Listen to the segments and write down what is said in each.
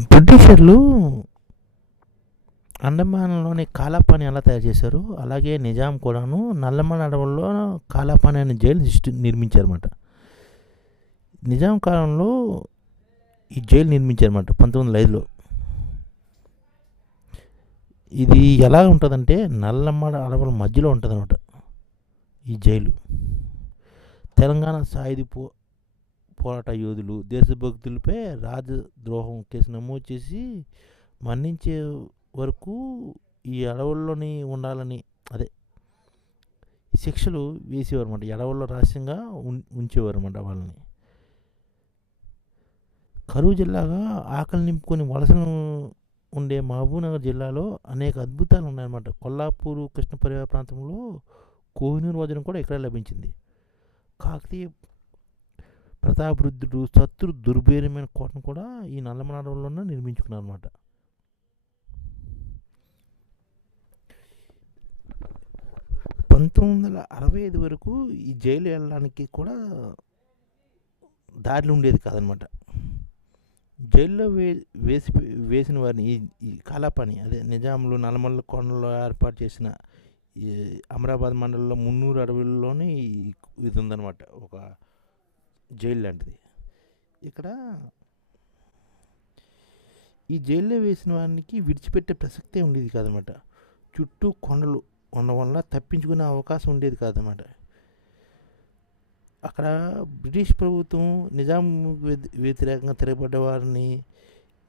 బ్రిటిషర్లు అండమాన్లోని కాలాపాని ఎలా తయారు చేశారు? అలాగే నిజాం కూడాను నల్లమల అడవుల్లో కాలాపాని అనే జైలు నిర్మించారన్నమాట. నిజాం కాలంలో ఈ జైలు నిర్మించారన్నమాట పంతొమ్మిది వందల ఐదులో ఇది ఎలా ఉంటుందంటే నల్లమ్మడ అడవుల మధ్యలో ఉంటుందన్నమాట ఈ జైలు. తెలంగాణ సాయుధ పో పోరాట యోధులు దేశభక్తులపై రాజద్రోహం కేసు నమోదు చేసి మరణించే వరకు ఈ అడవుల్లోని ఉండాలని అదే శిక్షలు వేసేవారు అనమాట ఎడవల్లో రహస్యంగా ఉం ఉంచేవారు అనమాట వాళ్ళని. కరువు జిల్లాగా ఆకలి నింపుకొని వలసను ఉండే మహబూబ్నగర్ జిల్లాలో అనేక అద్భుతాలు ఉన్నాయన్నమాట. కొల్లాపూరు కృష్ణ ప్రాంతంలో కోహినూరు వజ్రం కూడా ఇక్కడ లభించింది. కాకతీయ ప్రతాపరుద్రుడు శత్రు దుర్భేరమైన కోటను కూడా ఈ నల్లమల అడవుల్లోనే నిర్మించుకున్నారు అనమాట పంతొమ్మిది వందల అరవై ఐదు వరకు ఈ జైలు వెళ్ళడానికి కూడా దారిలో ఉండేది కాదనమాట జైల్లో వే వేసి వేసిన వారిని ఈ ఈ కాలాపాని అదే నిజాంలు నల్లమల్ల కొండలో ఏర్పాటు చేసిన ఈ అమరాబాద్ మండలంలో మున్నూరు అడవుల్లోనే ఇది ఉందన్నమాట. ఒక జైలు లాంటిది. ఇక్కడ ఈ జైల్లో వేసిన వారికి విడిచిపెట్టే ప్రసక్తే ఉండేది కాదనమాట. చుట్టూ కొండలు ఉండడం వల్ల తప్పించుకునే అవకాశం ఉండేది కాదనమాట. అక్కడ బ్రిటిష్ ప్రభుత్వం నిజాం వ్యతి- వ్యతిరేకంగా తిరగబడ్డ వారిని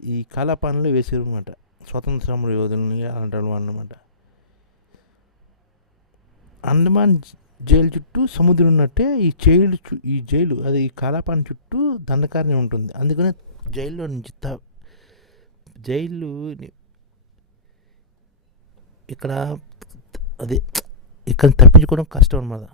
ఈ కాలాపానిలో వేసారు అనమాట స్వతంత్ర యోధులని అలాంటి వాళ్ళు అండమాన్ జైలు చుట్టూ సముద్రం ఉన్నట్టే ఈ జైలు ఈ జైలు అది ఈ కాలాపాని చుట్టూ దండకారణ్యం ఉంటుంది. అందుకనే జైల్లో నుంచి త జైలు ఇక్కడ అదే ఇక్కడ తప్పించుకోవడం కష్టం అన్నమాట.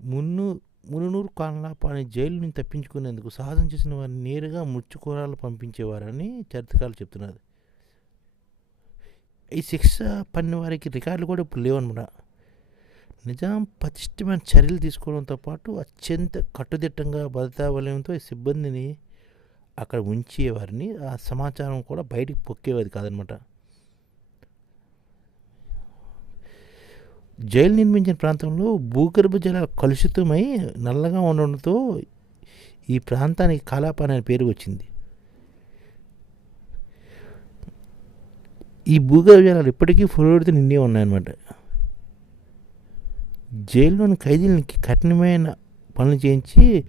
మున్ను మునునూరు కాలనాపాని జైలు నుంచి తప్పించుకునేందుకు సాహసం చేసిన వారిని నేరుగా ముచ్చుకూరాలు పంపించేవారని చరిత్రకారులు చెప్తున్నారు. ఈ శిక్ష పడిన వారికి రికార్డులు కూడా ఇప్పుడు లేవన్నమాట. నిజాం పటిష్టమైన చర్యలు తీసుకోవడంతో పాటు అత్యంత కట్టుదిట్టంగా భద్రతా వలయంతో సిబ్బందిని అక్కడ ఉంచేవారిని ఆ సమాచారం కూడా బయటికి పొక్కేవాది కాదనమాట. జైలు నిర్మించిన ప్రాంతంలో భూగర్భ జలాలు కలుషితమై నల్లగా ఉండడంతో ఈ ప్రాంతానికి కాలాపాని అనే పేరు వచ్చింది. ఈ భూగర్భ జలాలు ఇప్పటికీ ఫ్లోరిడ్తో నిండి ఉన్నాయన్నమాట. జైల్లోని ఖైదీలకి కఠినమైన పనులు చేయించి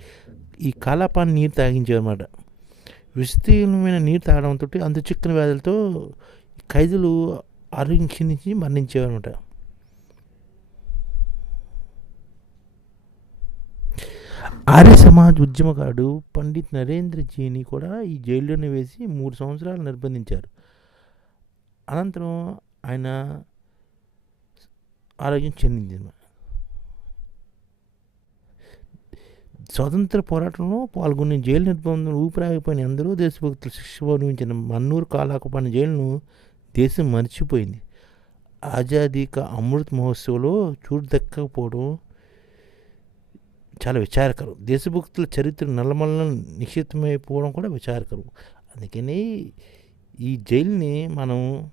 ఈ కాలాపాన్ని నీరు తాగించేవన్నమాట. విస్తీర్ణమైన నీరు తాగడంతో అంత చిక్కని వ్యాధులతో ఖైదీలు ఆరోగ్యం క్షీణించి మరణించేవన్నమాట. ఆర్య సమాజ్ ఉద్యమకారుడు పండిత్ నరేంద్ర జీని కూడా ఈ జైల్లోనే వేసి మూడు సంవత్సరాలు నిర్బంధించారు. అనంతరం ఆయన ఆరోగ్యం చెందింది స్వతంత్ర పోరాటంలో పాల్గొని జైలు నిర్బంధం ఊపిరాగిపోయిన ఎందరో దేశభక్తులు శిక్ష అనుభవించిన మన్నూరు కాలాకపని జైలును దేశం మర్చిపోయింది. ఆజాదీ కా అమృత్ మహోత్సవ్లో చూడు దక్కకపోవడం చాలా విచారకరం. దేశభక్తుల చరిత్ర నల్లమల్ల నిక్షితమైపోవడం కూడా విచారకరం. అందుకని ఈ జైలుని మనం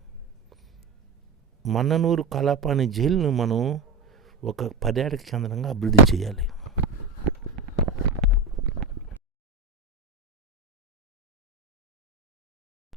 మన్ననూరు కలాపాని జైలును మనం ఒక పర్యాటక కేంద్రంగా అభివృద్ధి చేయాలి.